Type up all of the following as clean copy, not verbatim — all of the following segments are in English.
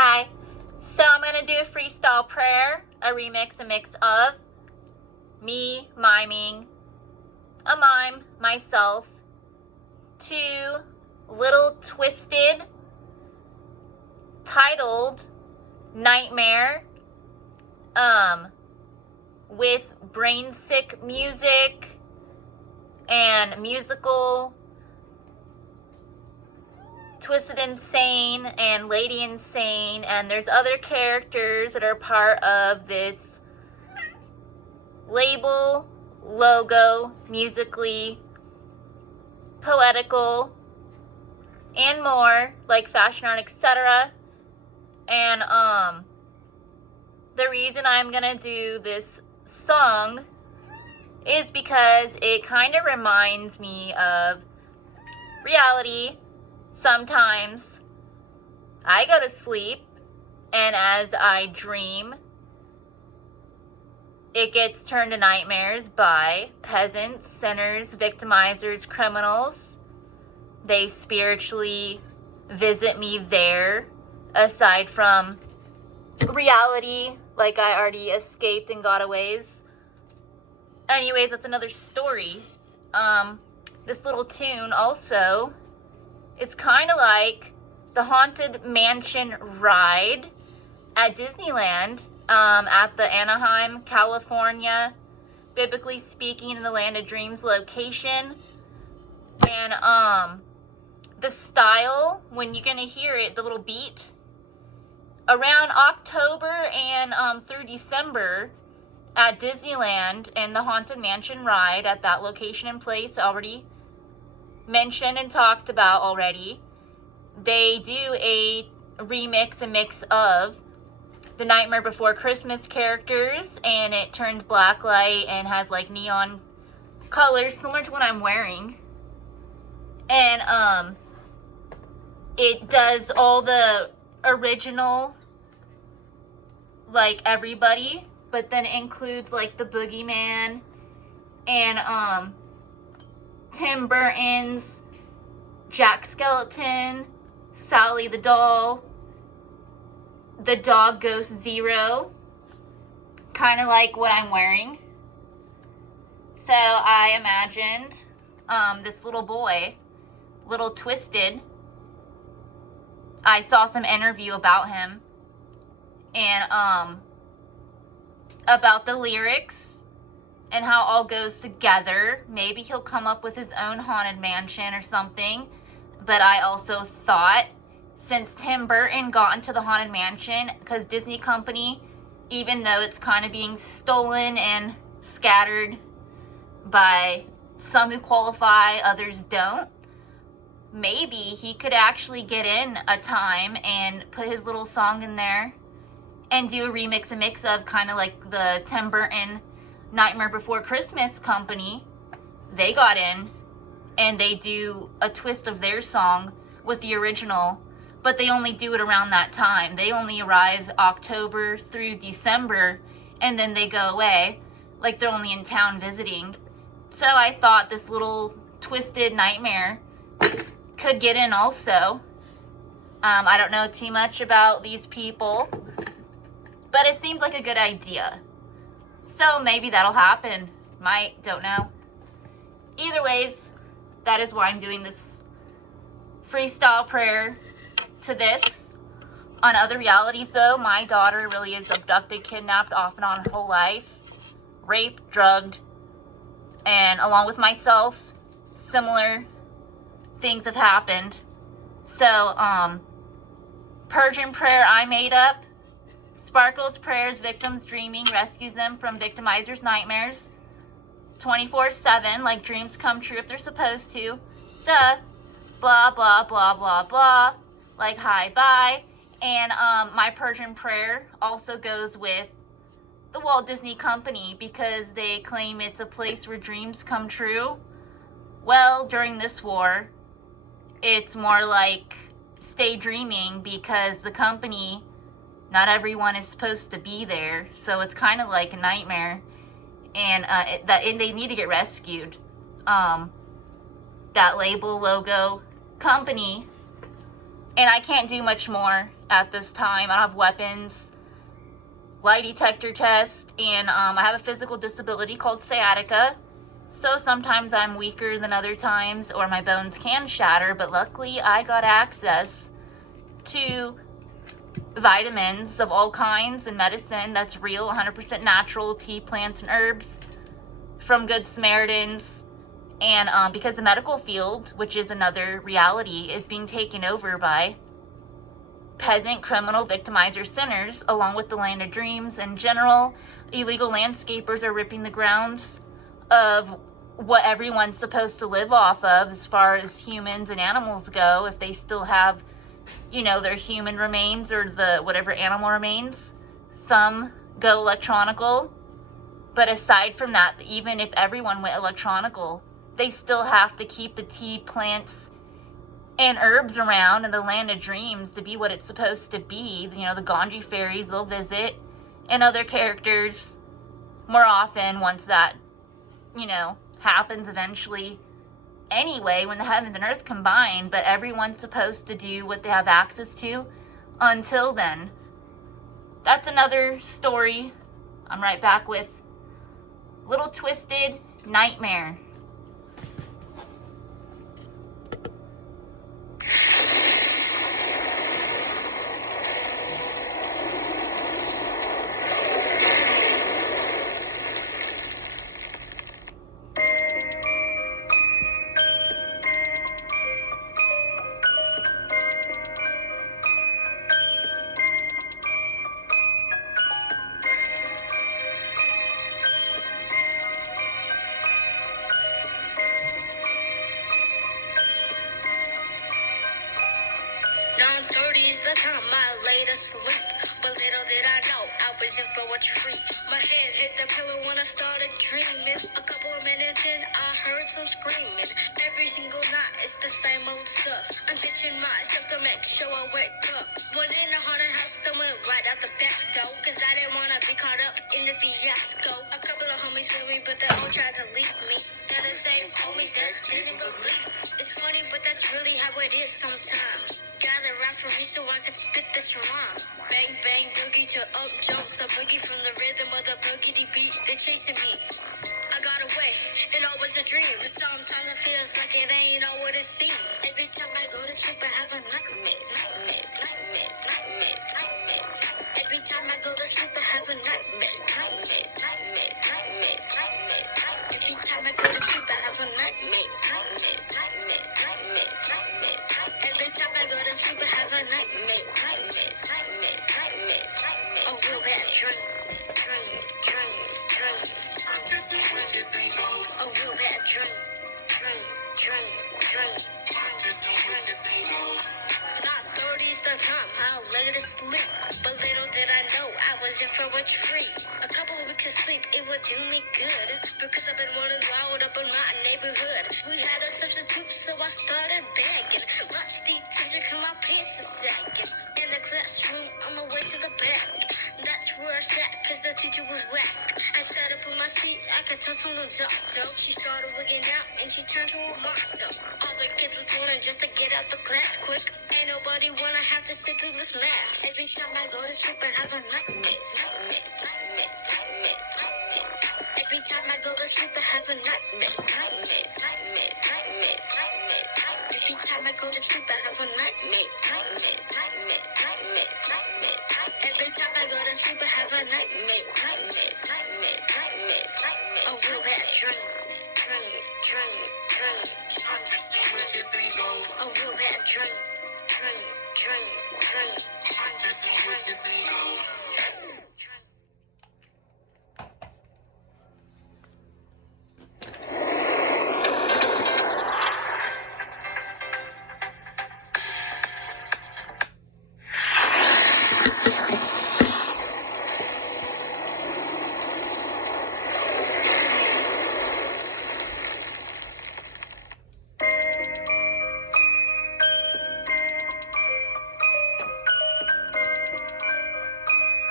Hi. So I'm going to do a freestyle prayer, a mix of me miming a mime myself to Little Twisted titled Nightmare with brain sick music and musical Twisted Insane and Lady Insane, and there's other characters that are part of this label, logo, musically, poetical, and more, like fashion art, etc. And the reason I'm gonna do this song is because it kind of reminds me of reality. Sometimes I go to sleep, and as I dream, it gets turned to nightmares by peasants, sinners, victimizers, criminals. They spiritually visit me there, aside from reality, like I already escaped and got aways. Anyways, that's another story. This little tune also, it's kind of like the Haunted Mansion ride at Disneyland, at the Anaheim, California, biblically speaking, in the Land of Dreams location. And the style, when you're gonna hear it, the little beat, around October and through December at Disneyland and the Haunted Mansion ride at that location and place already mentioned and talked about already, they do a mix of the Nightmare Before Christmas characters, and it turns black light and has like neon colors similar to what I'm wearing. And it does all the original, like everybody, but then it includes like the Boogeyman and Tim Burton's Jack Skellington, Sally the Doll, the Dog Ghost Zero, kind of like what I'm wearing. So I imagined this little boy, Little Twisted. I saw some interview about him and about the lyrics and how all goes together. Maybe he'll come up with his own haunted mansion or something. But I also thought, since Tim Burton got into the haunted mansion, because Disney Company, even though it's kind of being stolen and scattered by some who qualify, others don't, maybe he could actually get in a time and put his little song in there and do a mix of, kind of like the Tim Burton Nightmare Before Christmas company. They got in and they do a twist of their song with the original, but they only do it around that time. They only arrive October through December, and then they go away, like they're only in town visiting. So I thought this little Twisted Nightmare could get in also. I don't know too much about these people, but it seems like a good idea. So maybe that'll happen. Might, don't know. Either ways, that is why I'm doing this freestyle prayer to this. On other realities though, my daughter really is abducted, kidnapped off and on her whole life. Raped, drugged, and along with myself, similar things have happened. So, PeRsian prayer I made up. Sparkles prayers, victims dreaming, rescues them from victimizers' nightmares. 24/7, like dreams come true if they're supposed to. Duh. Blah, blah, blah, blah, blah. Like hi, bye. And my PeRsian prayer also goes with the Walt Disney Company, because they claim it's a place where dreams come true. Well, during this war, it's more like stay dreaming, because the company, not everyone is supposed to be there. So it's kind of like a nightmare. And they need to get rescued. That label, logo, company. And I can't do much more at this time. I don't have weapons, lie detector test, and I have a physical disability called sciatica. So sometimes I'm weaker than other times, or my bones can shatter, but luckily I got access to vitamins of all kinds and medicine that's real, 100% natural, tea, plants, and herbs from Good Samaritans. And because the medical field, which is another reality, is being taken over by peasant, criminal, victimizer sinners, along with the land of dreams in general, illegal landscapers are ripping the grounds of what everyone's supposed to live off of as far as humans and animals go, if they still have, you know, their human remains or the whatever animal remains. Some go electronical, but aside from that, even if everyone went electronical, they still have to keep the tea, plants, and herbs around in the land of dreams to be what it's supposed to be. You know, the Ganji fairies, they'll visit, and other characters more often once that, you know, happens eventually anyway, when the heavens and earth combine. But everyone's supposed to do what they have access to until then. That's another story. I'm right back with Little Twisted Nightmare. The time I laid asleep, but little did I know I was in for a treat. My head hit the pillow when I started dreaming. A couple of minutes in, I heard some screaming. Every single night, it's the same old stuff. I'm pitching myself to make sure I wake up. Went in the haunted house, then went right out the back door, cause I didn't wanna be caught up in the fiasco. A couple of homies with me, but they all tried to leave me. They're the same homies that didn't believe. It's funny, but that's really how it is sometimes. Gather around for me so I could spit this rhyme. Bang, bang, boogie to up jump the boogie from the rhythm of the boogity beat. They're chasing me. I got away, it all was a dream. But sometimes it feels like it ain't all what it seems. Every time I go to sleep, I have a nightmare. Every time I go to sleep, I have a nightmare. Every time I go to sleep, I have a nightmare. Every time I go to sleep, I have a nightmare. A real bad dream. A real bad dream. Not 30's the time I'll lay to sleep, but little did I know I was in for a treat. A couple of weeks of sleep, it would do me good, because I've been running wild up in my neighborhood. We had a substitute, so I started begging. Lunch detention, cause my pants are sagging. In the classroom, on my way to the back. That's where I sat, cause the teacher was whack. I sat up in my seat, I could touch on the doctor. She started looking out, and she turned to a monster. All the kids was running just to get out the class quick. Ain't nobody wanna have to sit through this math. Every time I go to sleep, I have a nightmare. Every time I go to sleep, I have a nightmare. Every time I go to sleep, I have a nightmare. Every time I go to sleep, I have a nightmare. A real bad dream. A real bad dream.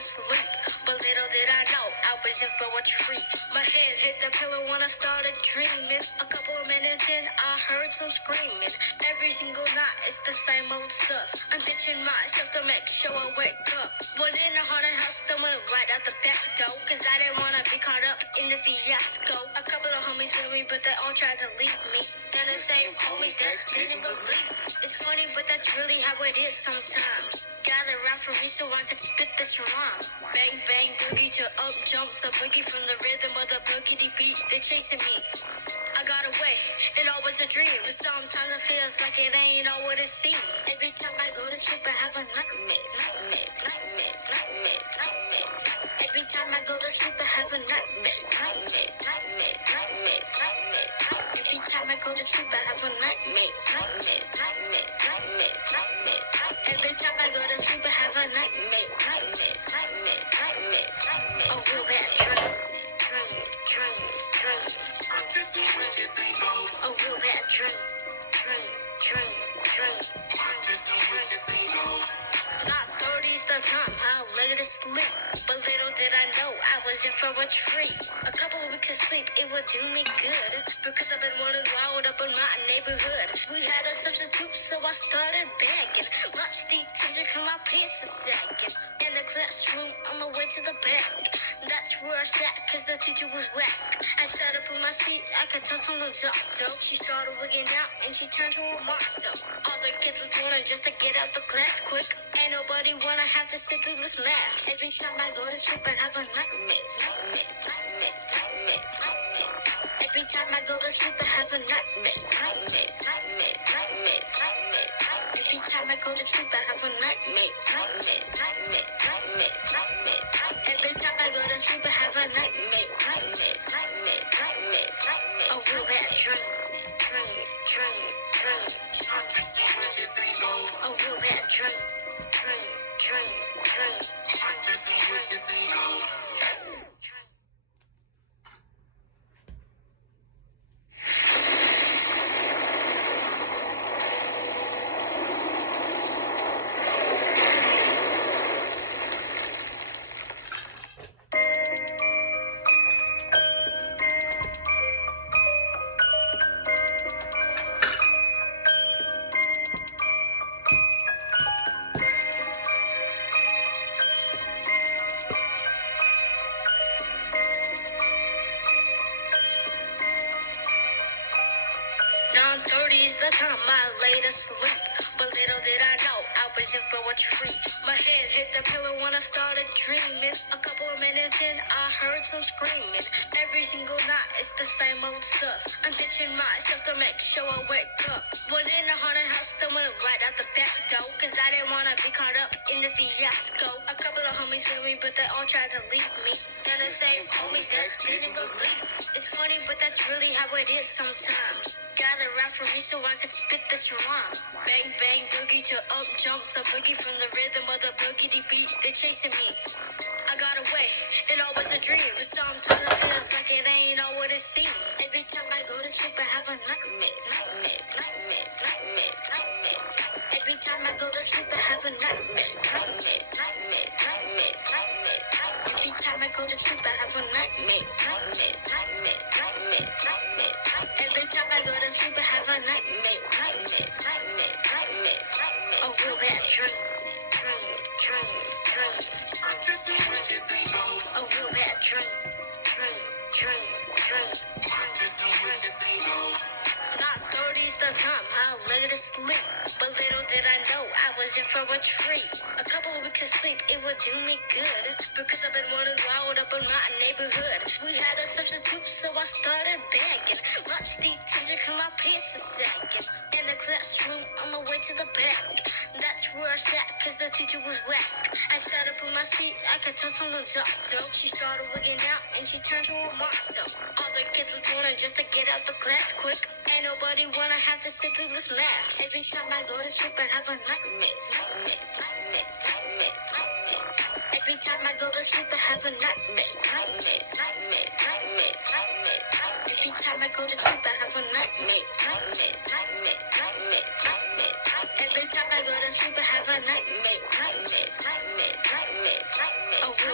sleep, but little did I know I was in for a treat. My head hit the pillow when I started dreaming. A couple of minutes in, I heard some screaming. Every single night, it's the same old stuff. I'm pitching myself to make sure I wake up. Went in a haunted house, then went right out the back door, cause I didn't wanna be caught up in the fiasco. A couple of homies with me, but they all tried to leave me. Then the same homies that didn't believe. It's funny, but that's really how it is sometimes. Gather around for me so I could spit this rhyme. Bang, bang, boogie to up jump the boogie from the rhythm of the boogity beat. They're chasing me. I got away. It all was a dream. But sometimes it feels like it ain't all what it seems. Every time I go to sleep, I have a nightmare. Every time I go to sleep, I have a nightmare. Every time I go to sleep, I have a nightmare. Every time I go to sleep, I have a nightmare. A real bad dream. A real bad dream. Not 30's the time I laid to sleep, but little did I know I was in for a treat. A couple of weeks of sleep, it would do me good, because I've been running wild up in my neighborhood. We had a substitute, so I started begging. Lunch detention, cause my pants are sagging. In the classroom, on the way to the back. That's where I sat, cause the teacher was whack. I sat up in my seat, I could touch on the doctor. She started wigging out, and she turned to a monster. All the kids was running just to get out the class quick. Ain't nobody wanna have to sit through this math. Every time I go to sleep, I have a nightmare. Every time I go to sleep, I have a nightmare. Every time I go to sleep, I have a nightmare. Every time I go to sleep, I have a nightmare. A real bad dream. A real bad dream. Now 30 is the time I lay to sleep, but little did I know I was in for a treat. My head hit the pillow when I started dreaming. A couple of minutes in, I heard some screaming. Every single night, it's the same old stuff. I'm pitching myself to make sure I wake up. Went in a haunted house, then went right out the back door, cause I didn't wanna be caught up in the fiasco. A couple of homies with me, but they all tried to leave me. Then the same homies that didn't believe. It's funny, but that's really how it is sometimes. Gather around for me so I could spit this rhyme. Bang, bang, boogie to up jump the boogie from the rhythm of the boogity beat. They're chasing me. I got away. It all was a dream. But sometimes it feels like it ain't all what it seems. Every time I go to sleep, I have a nightmare. Every time I go to sleep, I have a nightmare. Every time I go to sleep, I have a nightmare. Every time I go to sleep, I have a nightmare. A real bad dream. A real bad dream. Not 30's the time I lay to sleep, but little did I know I was in for a treat. A couple of weeks of sleep, it would do me good, because I've been running wild up in my neighborhood. We had a substitute, so I started begging. Lunch detention, cause my pants are sagging. In the classroom, on the way to the back. That's where I sat, cause the teacher was whack. I sat up in my seat, I could touch on the doctor. She started wigging out, and she turned to a monster. All the kids was running just to get out the class quick. Ain't nobody wanna have to sit through this math. Every time I go to sleep, I have a nightmare. Every time I go to sleep, I have a nightmare. Every time I go to sleep, I have a nightmare. Every time I go to sleep, I have a nightmare. A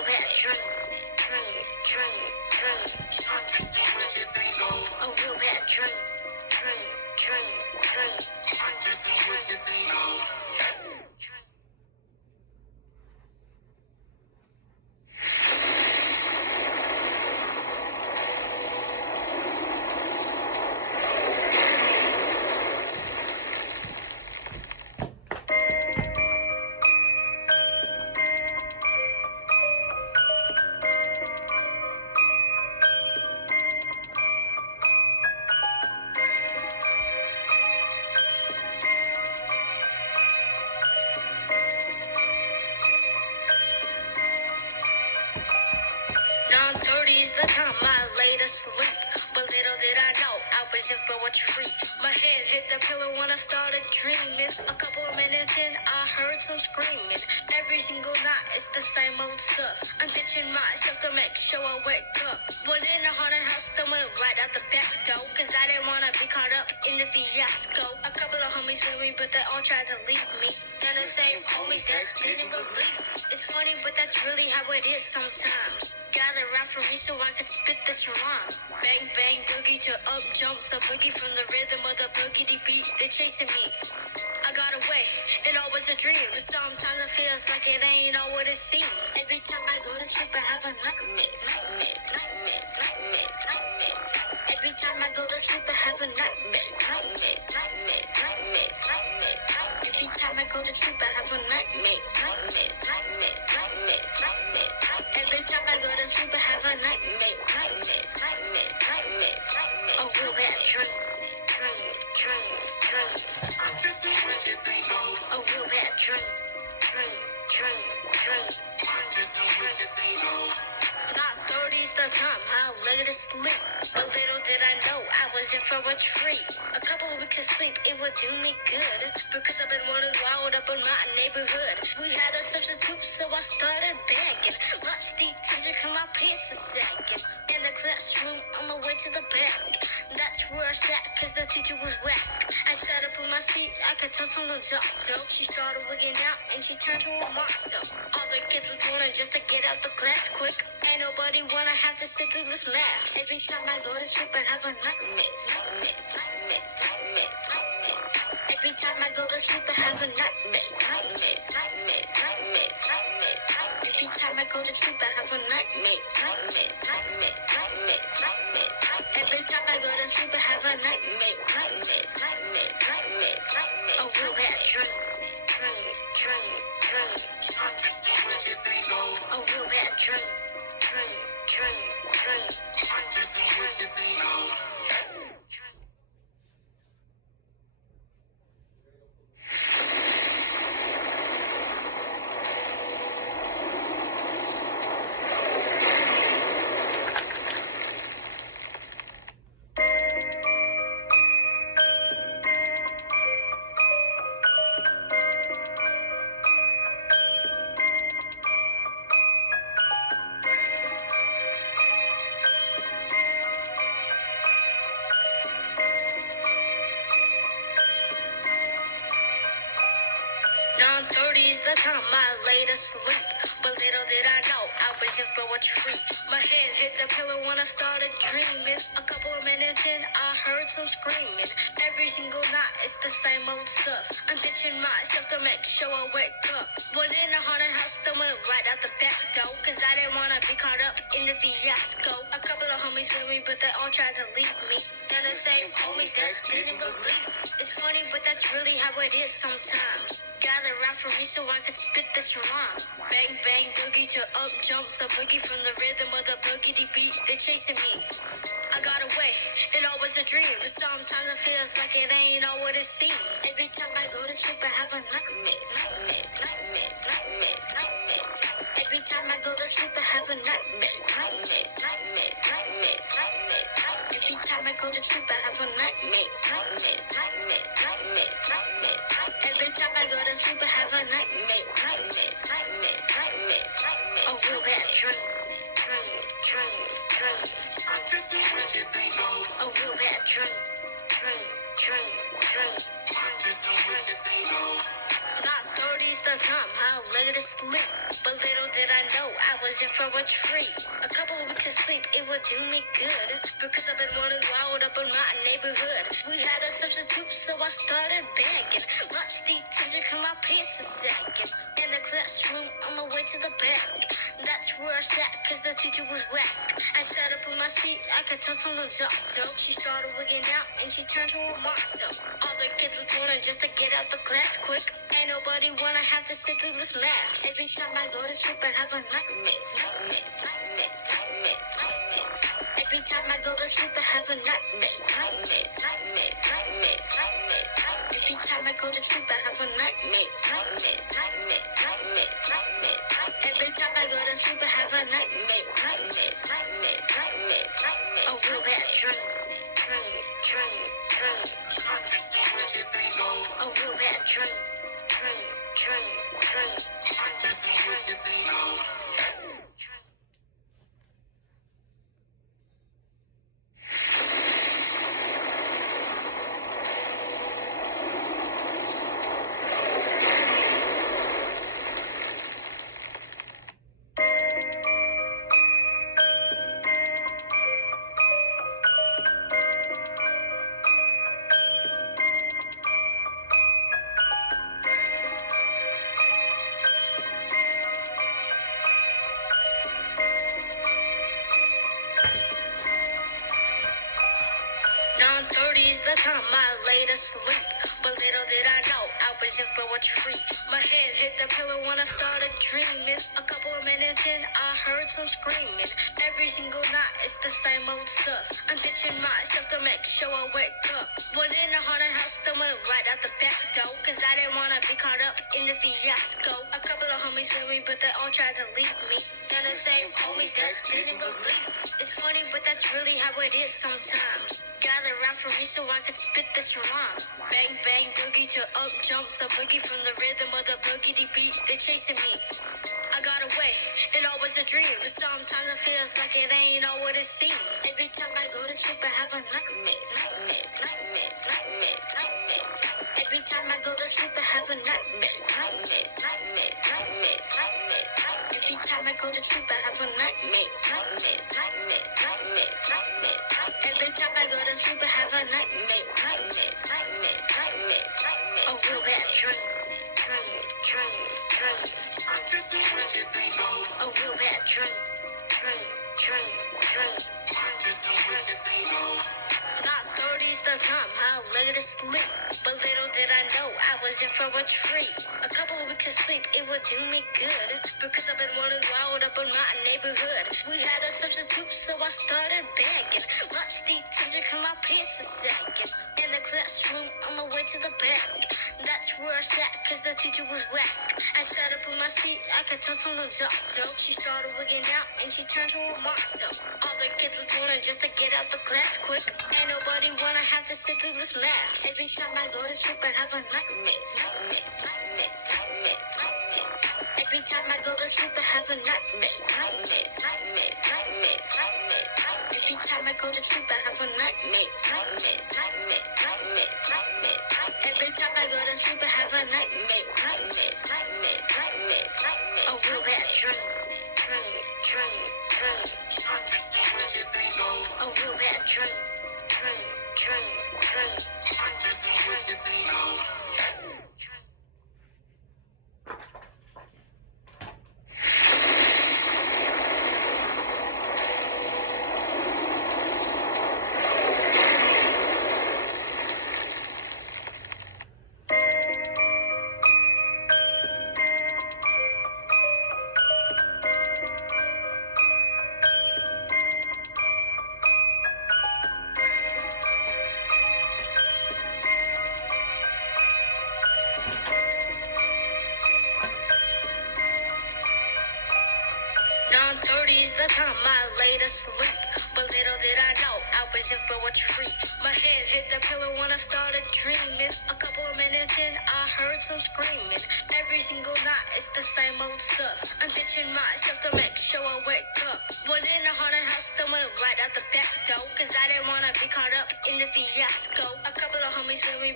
dream, dream, dream, dream. Is the time I lay to sleep, but little did I know I was in for a treat. My head hit the pillow when I started dreaming. A couple of minutes in, I heard some screaming. Every single night, it's the same old stuff. I'm ditching myself to make sure I wake up. Went in a haunted house, then went right out the back door, cause I didn't wanna be caught up in the fiasco. A couple of homies with me, but they all tried to leave me. Then the same homies that didn't believe. It's funny, but that's really how it is sometimes. Gather around for me so I could spit this rhyme. Bang, bang, boogie to up jump the boogie from the rhythm of the boogity beat. They're chasing me. I got away, it all was a dream. But sometimes it feels like it ain't all what it seems. Every time I go to sleep, I have a nightmare, nightmare, nightmare, nightmare, nightmare. Every time I go to sleep, I have a nightmare, nightmare, nightmare, nightmare, nightmare. Every time I go to sleep, I have a nightmare, nightmare, nightmare, nightmare, nightmare. Every time I go to sleep, I have a nightmare, nightmare, nightmare, nightmare, nightmare. A real bad dream, dream, dream, dream. A real bad dream, dream, dream, dream. Not 30's the time, I lay to sleep. But little did I know I was in for a treat. A couple of weeks of sleep, it would do me good. Because I've been running wild up in my neighborhood. We had a substitute, so I started begging. Lunch teacher, come my pants are sagging. In the classroom, on my way to the back. That's where I sat, cause the teacher was whack. I sat up in my seat, I could touch on the doctor. She started wigging out, and she turned to a monster. All the kids were doing just to get out the class quick. Ain't nobody wanna have to sit through this math. Every time I go to sleep, I have a nightmare, nightmare, nightmare, nightmare, nightmare. Every time I go to sleep, I have a nightmare, nightmare, nightmare, nightmare, nightmare. Every time I go to sleep, I have a nightmare, nightmare, nightmare, nightmare, nightmare. Every time I go to sleep, I have a nightmare, nightmare, nightmare, nightmare, nightmare. A real bad dream, dream, dream, dream. A real bad dream, dream, dream, dream. Now 30's the time I lay to sleep. But little did I know I was in for a treat. My head hit the pillow when I started dreaming. A couple of minutes in, I heard some screaming. Every single night, it's the same old stuff. I'm ditching myself to make sure I wake up. Went in a haunted house, then went right out the back door. Cause I didn't wanna be caught up in the fiasco. A couple of homies with me, but they all tried to leave me. Then the same homies that didn't believe. It's funny, but that's really how it is sometimes. Gather around for me so I could spit this rhyme. Bang, bang, boogie to up jump the boogie from the rhythm of the boogity beat. They're chasing me. I got away, it all was a dream. But sometimes it feels like it ain't all what it seems. Every time I go to sleep, I have a nightmare, nightmare, nightmare, nightmare, nightmare. Every time I go to sleep, I have a nightmare, nightmare, nightmare, nightmare, nightmare. Every time I go to sleep, I have a nightmare, nightmare, nightmare, nightmare, nightmare. Every time I go to sleep, I have a nightmare, nightmare, nightmare, nightmare, nightmare. A real bad dream, dream, dream, dream. A real bad dream, dream, dream, dream. Not 30's the time I laid to sleep, but little did I know I was in for a treat. A couple of weeks of sleep, it would do me good, because I've been running wild up in my neighborhood. We had a substitute, so I started begging. Lunch teacher, come my pants a second. In the classroom, on my way to the back. That's where I sat, cause the teacher was whack. I sat up in my seat, I could tell from the doctor. She started wigging out, and she turned to a monster. All the kids were running just to get out the class quick. Ain't nobody wanna have to sit through this math. Every time I go to sleep, I have a nightmare. Every time I go to sleep, I have a nightmare. Every time I go to sleep, I have a nightmare. Every time I go to sleep, I have a nightmare. A real bad dream. A real bad dream. Is the time I lay to sleep, but little did I know I was in for a treat. My head hit the pillow when I started dreaming. A couple of minutes in, I heard some screaming. Every single night, it's the same old stuff. I'm pitching myself to make sure I wake up. Went in the haunted house, then went right out the back door, cause I didn't wanna be caught up in the fiasco. A couple of homies with me, but they all tried to leave me. They're the same homies that didn't believe. It's funny, but that's really how it is sometimes. Gather around for me so I could spit this rhyme. Bang, bang, boogie to up jump the boogie from the rhythm of the boogity beat. They're chasing me. I got away, it all was a dream. But sometimes it feels like it ain't all what it seems. Every time I go to sleep, I have a nightmare. Every time I go to sleep, I have a nightmare. Every time I go to sleep, I have a nightmare. Every time I go to sleep, I have a nightmare. A real bad dream. A real bad dream. Not 30's the time I lay to sleep, but little did I know I was in for a treat. A couple of weeks of sleep, it would do me good, because I've been running wild up in my neighborhood. We had a substitute, so I started begging. Lunch teacher, come my pants a second. In the classroom, on my way to the back. That's where I sat, cause the teacher was whack. I sat up in my seat, I could tell from the doctor. She started wigging out, and she turned to a monster. All the kids were running just to get out the class quick. Ain't nobody wanna have to sit through this math. Every time I go to sleep, I have a nightmare. Every time I go to sleep, I have a nightmare. Every time I go to sleep, I have a nightmare. Every time I go to sleep, I have a nightmare. A real bad dream. A real bad dream. The time I lay to sleep, but little did I know I was in for a treat. My head hit the pillow when I started dreaming. A couple of minutes in, I heard some screaming. Every single night, it's the same old stuff. I'm pitching myself to make sure I wake up. Went in the haunted house, then went right out the back door, cause I didn't wanna be caught up in the fiasco. A couple of homies with me,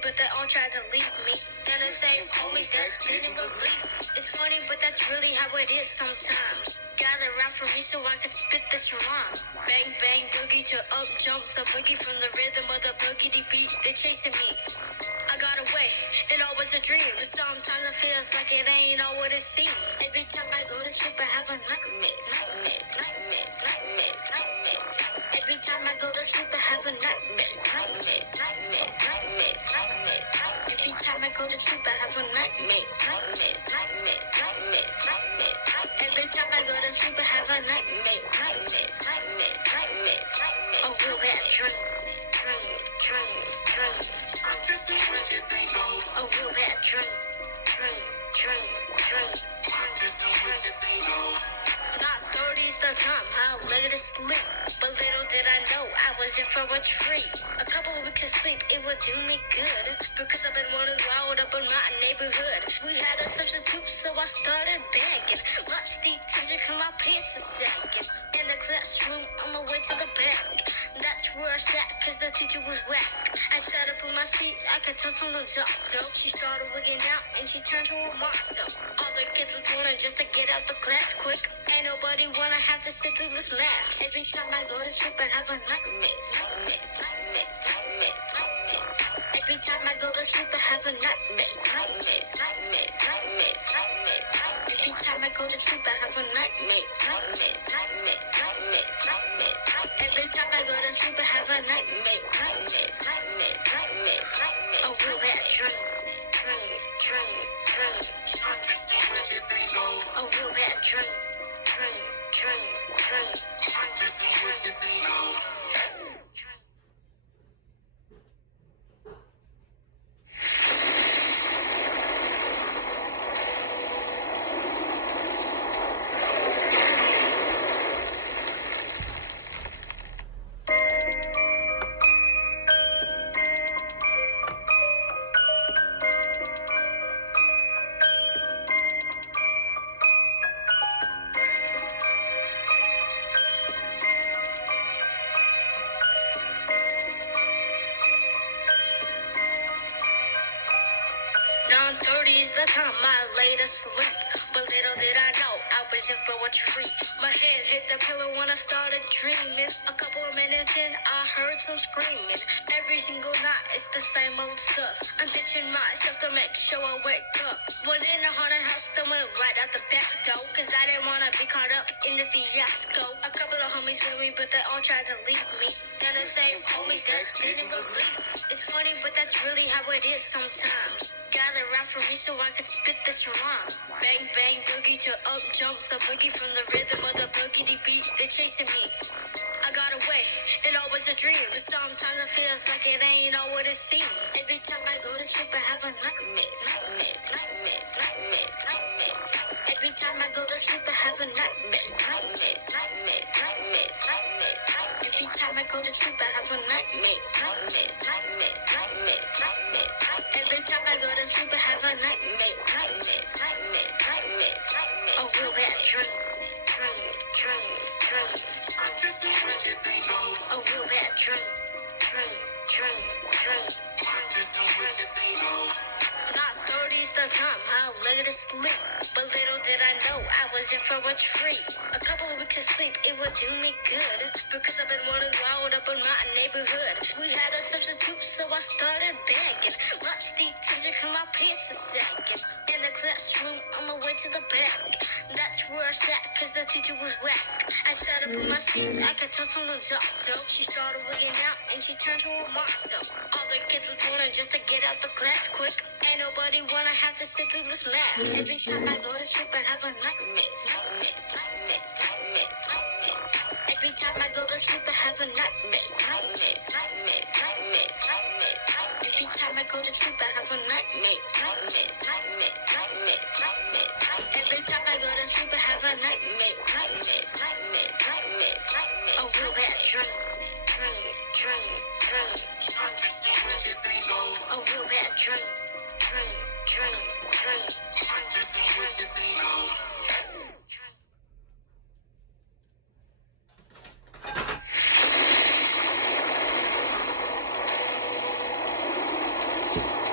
but they all tried to leave me. Then the same homies that didn't believe. It's funny, but that's really how it is sometimes. Gather around for me so I can spit this rhyme. Bang, bang, boogie to up jump the boogie from the rhythm of the boogie beat. They chasing me. I got away, it all was a dream. But sometimes it feels like it ain't all what it seems. Every time I go to sleep, I have a nightmare, nightmare, nightmare, nightmare, nightmare. Every time I go to sleep, I have a nightmare, nightmare, nightmare, nightmare, nightmare. Every time I go to sleep, I have a nightmare, nightmare, nightmare, nightmare, nightmare. Every time I go to sleep, I have a nightmare, nightmare, nightmare, nightmare, nightmare. A real bad dream, dream, dream, dream. A real bad dream, dream, dream, dream. Not 30's the time, how late to sleep. But little did I know I was in for a treat. A couple of weeks of sleep, it would do me good. Because I've been running wild up in my neighborhood. We had a substitute, so I started begging. Lunch detention, cause my pants are sagging. In the classroom, on my way to the back. That's where I sat, cause the teacher was whack. I sat up in my seat, I could touch on the doctor. She started wigging out, and she turned to a monster. All the kids was running just to get out the class quick. Ain't nobody wanna have to sit through this math. Every time I go to sleep, I have a nightmare, nightmare, nightmare, nightmare, nightmare. Every time I go to sleep, I have a nightmare, nightmare, nightmare, nightmare, nightmare. Every time I go to sleep, I have a nightmare, nightmare, nightmare, nightmare, nightmare. Every time I go to sleep, I have a nightmare, nightmare, nightmare, nightmare, nightmare. A real bad dream, dream, dream, dream. A real bad dream, dream, dream, dream. Now 30 is the time I lay to sleep. But little did I know I was in for a treat. My head hit the pillow when I started dreaming. A couple of minutes in, I heard some screaming. Every single night, it's the same old stuff. I'm pitching myself to make sure I wake up. Went in a haunted house, then went right out the back door. Cause I didn't wanna be caught up in the fiasco. A couple of homies with me, but they all tried to leave me. They're the same homies that didn't believe. It's funny, but that's really how it is sometimes. Gather around for me so I can spit this rhyme. Bang, bang, boogie to up jump the boogie from the rhythm of the boogie beat. They chasing me. I got away, it all was a dream. But sometimes it feels like it ain't all what it seems. Every time I go to sleep, I have a nightmare, nightmare, nightmare, nightmare, nightmare. Every time I go to sleep, I have a nightmare, nightmare, nightmare, nightmare, nightmare. Every time I go to sleep, I have a nightmare, nightmare, nightmare, nightmare, nightmare. Every time I go to sleep, I have a nightmare, nightmare, nightmare, nightmare, nightmare. A real bad dream, dream, dream, dream. A real bad dream, dream, dream, dream. Not 30's the time, how late to sleep. But little did I know I was in for a treat. A couple of weeks of sleep, it would do me good. Because I've been running wild up in my neighborhood. We had a substitute, so I started begging. Lunch detention, cause my pants are sagging. In the classroom, on my way to the back. That's where I sat, cause the teacher was whack. I sat up in my seat, I could touch on the doctor. She started wigging out, and she turned to a monster. All the kids was running just to get out the class quick. Ain't nobody wanna have to sit through this math. Every time I go to sleep, I have a nightmare, nightmare, nightmare, nightmare, nightmare. Every time I go to sleep, I have a nightmare, nightmare, nightmare, nightmare, nightmare. Every time I go to sleep, I have a nightmare, nightmare, nightmare, nightmare, nightmare. Every time I go to sleep, I have a nightmare, nightmare, nightmare, nightmare, nightmare. A real bad dream, dream, dream, dream. A real bad dream, dream, dream, dream. Dream.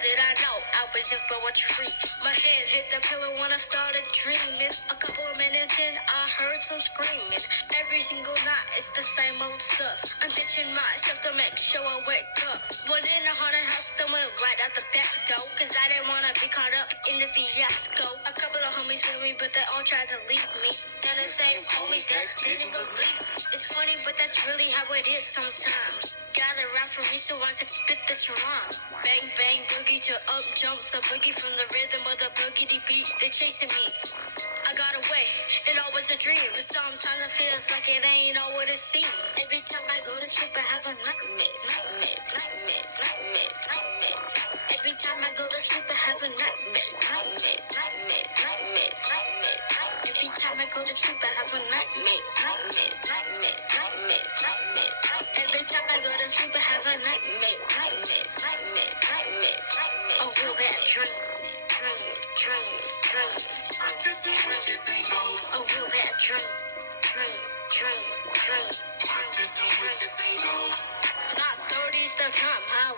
did I know I was in for a treat. My head hit the pillow when I started dreaming. A couple of minutes in, I heard some screaming. Every single night, it's the same old stuff. I'm ditching myself to make sure I wake up. Went in the haunted house, then went right out the back door. Cause I didn't wanna be caught up in the fiasco. A couple of homies with me, but they all tried to leave me. They're the same homies that didn't believe. It's funny, but that's really how it is sometimes. Gather around for me so I could spit this rhyme. Bang, bang, boogie to up jump the boogie from the rhythm of the boogity beat. They're chasing me. I got away, it all was a dream. But sometimes it feels like it ain't all what it seems. Every time I go to sleep, I have a nightmare, nightmare, nightmare, nightmare, nightmare. Every time I go to sleep, I have a nightmare, nightmare, nightmare, nightmare, nightmare. Every time I go to sleep, I have a nightmare, nightmare, nightmare, nightmare, nightmare. Every time I go to sleep, I have a nightmare, nightmare, nightmare, nightmare, nightmare. A real bad dream, dream, dream, dream. A real bad dream, dream, dream, dream. My 30's the time I